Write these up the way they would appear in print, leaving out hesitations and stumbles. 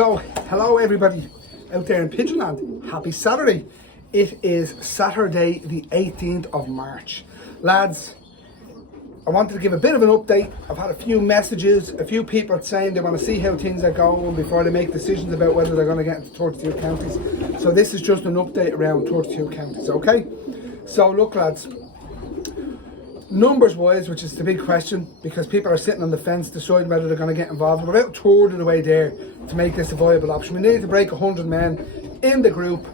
So, hello everybody out there in Pigeonland. Happy Saturday. It is Saturday the 18th of March. Lads, I wanted to give a bit of an update. I've had a few messages, a few people saying they want to see how things are going before they make decisions about whether they're going to get into 32 counties. So this is just an update around 32 counties, okay? So look lads, numbers wise, which is the big question, because people are sitting on the fence deciding whether they're going to get involved. We're about a third of the way there to make this a viable option. We need to break 100 men in the group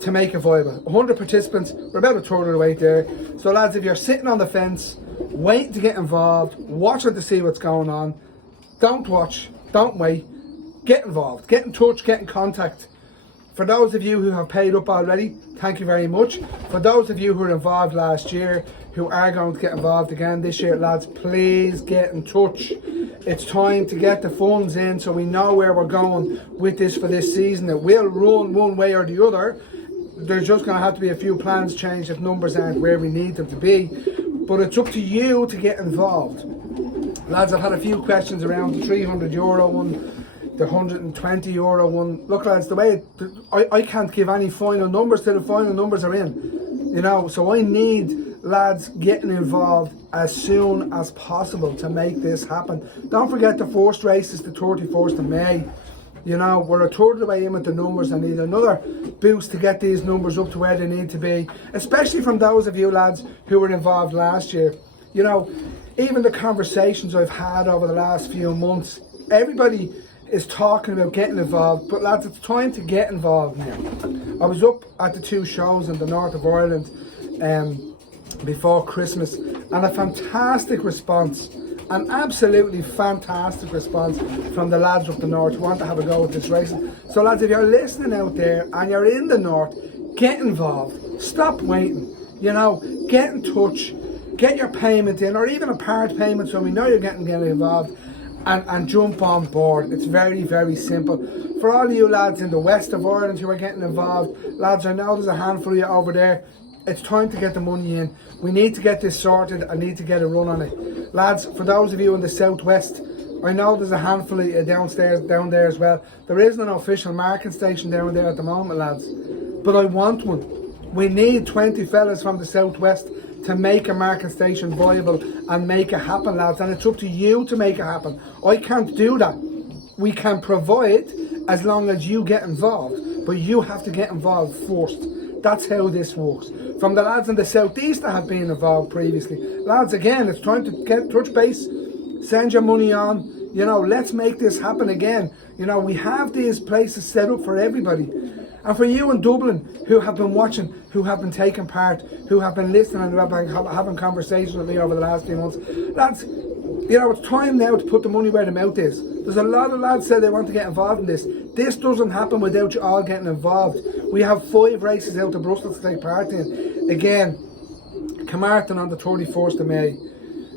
to make it viable. 100 participants, we're about a third of the way there. So lads, if you're sitting on the fence waiting to get involved, watching to see what's going on, don't watch, don't wait, get involved, get in touch, get in contact. For those of you who have paid up already, thank you very much. For those of you who were involved last year, who are going to get involved again this year, lads, please get in touch. It's time to get the funds in so we know where we're going with this for this season. It will run one way or the other. There's just going to have to be a few plans changed if numbers aren't where we need them to be. But it's up to you to get involved. Lads, I've had a few questions around the €300 one, the €120 one. Look lads, the way I can't give any final numbers till the final numbers are in, you know, so I need lads getting involved as soon as possible to make this happen. Don't forget the first race is the 31st of May. You know, we're a third of the way in with the numbers. I need another boost to get these numbers up to where they need to be, especially from those of you lads who were involved last year. You know, even the conversations I've had over the last few months, everybody is talking about getting involved, but lads, it's time to get involved now. I was up at the two shows in the north of Ireland before Christmas, and a fantastic response, an absolutely fantastic response from the lads up the north who want to have a go at this racing. So lads, if you're listening out there and you're in the north, get involved, stop waiting, you know, get in touch, get your payment in, or even a part payment so we know you're getting involved. And jump on board. It's very, very simple. For all of you lads in the west of Ireland who are getting involved, lads, I know there's a handful of you over there. It's time to get the money in. We need to get this sorted. I need to get a run on it. Lads, for those of you in the southwest, I know there's a handful of you down there as well. There isn't an official marking station down there at the moment, lads, but I want one. We need 20 fellas from the southwest to make a market station viable and make it happen, lads, and it's up to you to make it happen. I can't do that. We can provide as long as you get involved, but you have to get involved first. That's how this works. From the lads in the southeast that have been involved previously, lads, again, it's time to get touch base, send your money on, you know, let's make this happen again. You know, we have these places set up for everybody. And for you in Dublin who have been watching, who have been taking part, who have been listening and who have been having conversations with me over the last few months, lads, you know, it's time now to put the money where the mouth is. There's a lot of lads say they want to get involved in this. This doesn't happen without you all getting involved. We have 5 races out of Brussels to take part in. Again, Carmarthen on the 31st of May,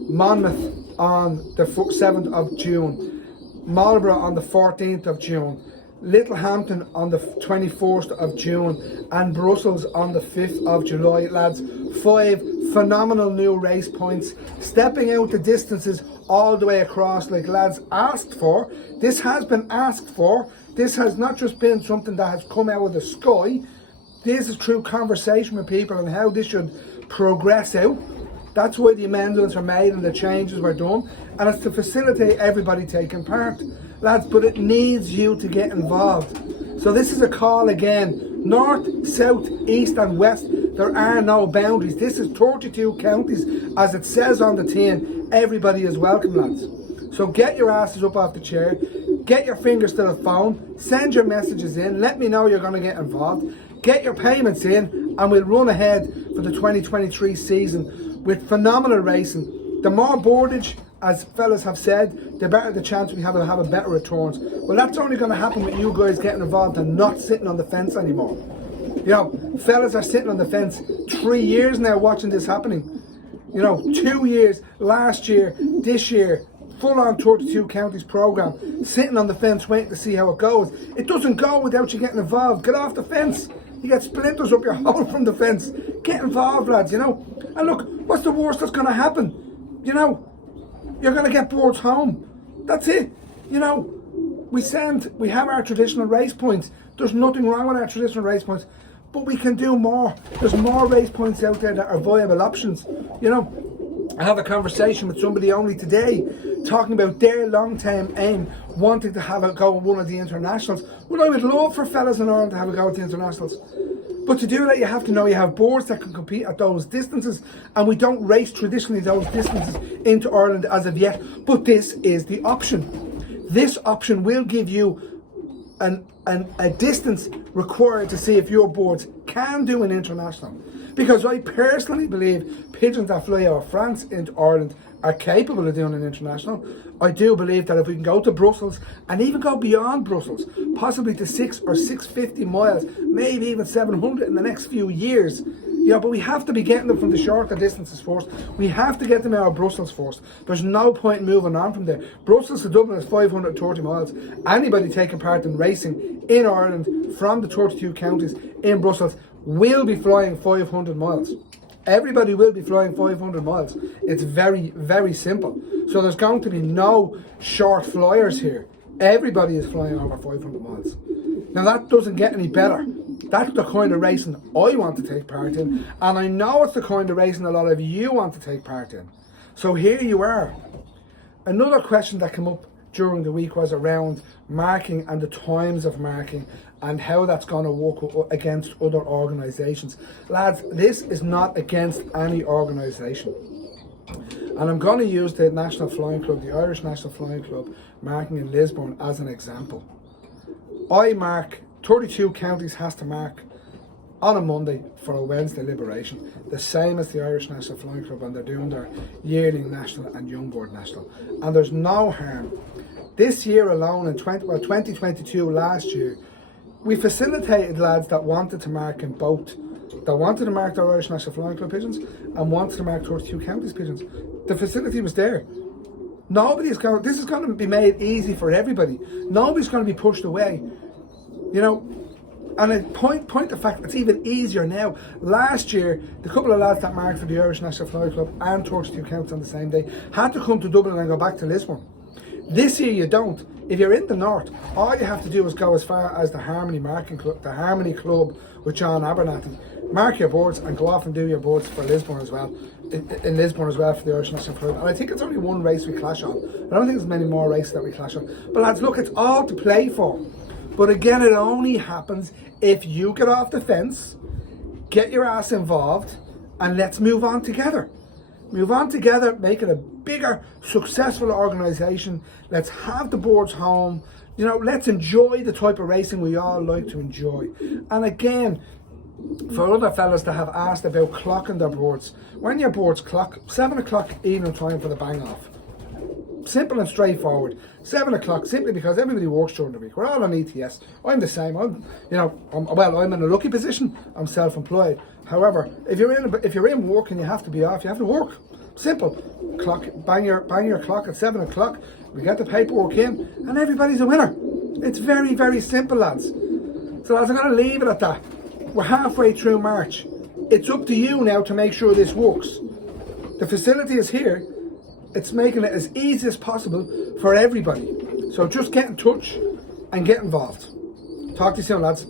Monmouth on the 7th of June, Marlborough on the 14th of June, Littlehampton on the 21st of June, and Brussels on the 5th of July, lads. 5 phenomenal new race points, stepping out the distances all the way across, like lads asked for. This has been asked for. This has not just been something that has come out of the sky. This is through conversation with people and how this should progress out. That's why the amendments are made and the changes were done, and it's to facilitate everybody taking part, lads, but it needs you to get involved. So this is a call again, north, south, east and west. There are no boundaries. This is 32 counties, as it says on the tin. Everybody is welcome, lads. So get your asses up off the chair, get your fingers to the phone, send your messages in, let me know you're going to get involved, get your payments in, and we'll run ahead for the 2023 season with phenomenal racing. The more boardage, as fellas have said, the better the chance we have a better returns. Well, that's only going to happen with you guys getting involved and not sitting on the fence anymore. You know, fellas are sitting on the fence 3 years now watching this happening. You know, 2 years, last year, this year, full on 32 counties programme, sitting on the fence waiting to see how it goes. It doesn't go without you getting involved. Get off the fence. You get splinters up your hole from the fence. Get involved, lads, you know. And look, what's the worst that's going to happen? You know, you're going to get bored home. That's it. You know, We have our traditional race points. There's nothing wrong with our traditional race points, but we can do more. There's more race points out there that are viable options. You know, I had a conversation with somebody only today talking about their long-term aim, wanting to have a go at one of the internationals. Well, I would love for fellas in Ireland to have a go at the internationals. But to do that, you have to know you have boards that can compete at those distances, and we don't race traditionally those distances into Ireland as of yet. But this is the option. This option will give you a distance required to see if your boards can do an international. Because I personally believe pigeons that fly out of France into Ireland are capable of doing an international. I do believe that if we can go to Brussels and even go beyond Brussels, possibly to 6 or 650 miles, maybe even 700 in the next few years. Yeah, but we have to be getting them from the shorter distances first. We have to get them out of Brussels first. There's no point in moving on from there. Brussels to Dublin is 530 miles. Anybody taking part in racing in Ireland from the 32 counties in Brussels will be flying 500 miles. Everybody will be flying 500 miles. It's very, very simple. So there's going to be no short flyers here. Everybody is flying over 500 miles. Now that doesn't get any better. That's the kind of racing I want to take part in, and I know it's the kind of racing a lot of you want to take part in. So here you are. Another question that came up during the week was around marking and the times of marking and how that's going to work against other organisations. Lads, this is not against any organisation. And I'm going to use the National Flying Club, the Irish National Flying Club, marking in Lisburn as an example. I mark, 32 counties has to mark on a Monday for a Wednesday liberation, the same as the Irish National Flying Club, and they're doing their yearling national and young board national. And there's no harm. This year alone, in 2022, last year, we facilitated lads that wanted to mark in both, that wanted to mark the Irish National Flying Club pigeons and wanted to mark 32 counties pigeons. The facility was there. This is going to be made easy for everybody. Nobody's going to be pushed away. You know, and I point the fact it's even easier now. Last year, the couple of lads that marked for the Irish National Flying Club and 32 counties on the same day had to come to Dublin and go back to Lisburn. This year you don't. If you're in the north, all you have to do is go as far as the Harmony Marking Club, the Harmony Club with John Abernathy. Mark your boards and go off and do your boards for Lisburn as well. In Lisburn as well for the Irish National Club. And I think it's only one race we clash on. I don't think there's many more races that we clash on. But lads, look, it's all to play for. But again, it only happens if you get off the fence, get your ass involved, and let's move on together. Move on together, make it a bigger, successful organisation. Let's have the boards home. You know, let's enjoy the type of racing we all like to enjoy. And again, for other fellas that have asked about clocking their boards, when your boards clock, 7 o'clock evening time for the bang off. Simple and straightforward. 7 o'clock, simply because everybody works during the week. We're all on ETS. I'm the same. I'm in a lucky position. I'm self-employed. However, if you're in work and you have to be off, you have to work. Simple. Clock, bang your clock at 7 o'clock. We get the paperwork in, and everybody's a winner. It's very, very simple, lads. So lads, I'm going to leave it at that. We're halfway through March. It's up to you now to make sure this works. The facility is here. It's making it as easy as possible for everybody. So just get in touch and get involved. Talk to you soon, lads.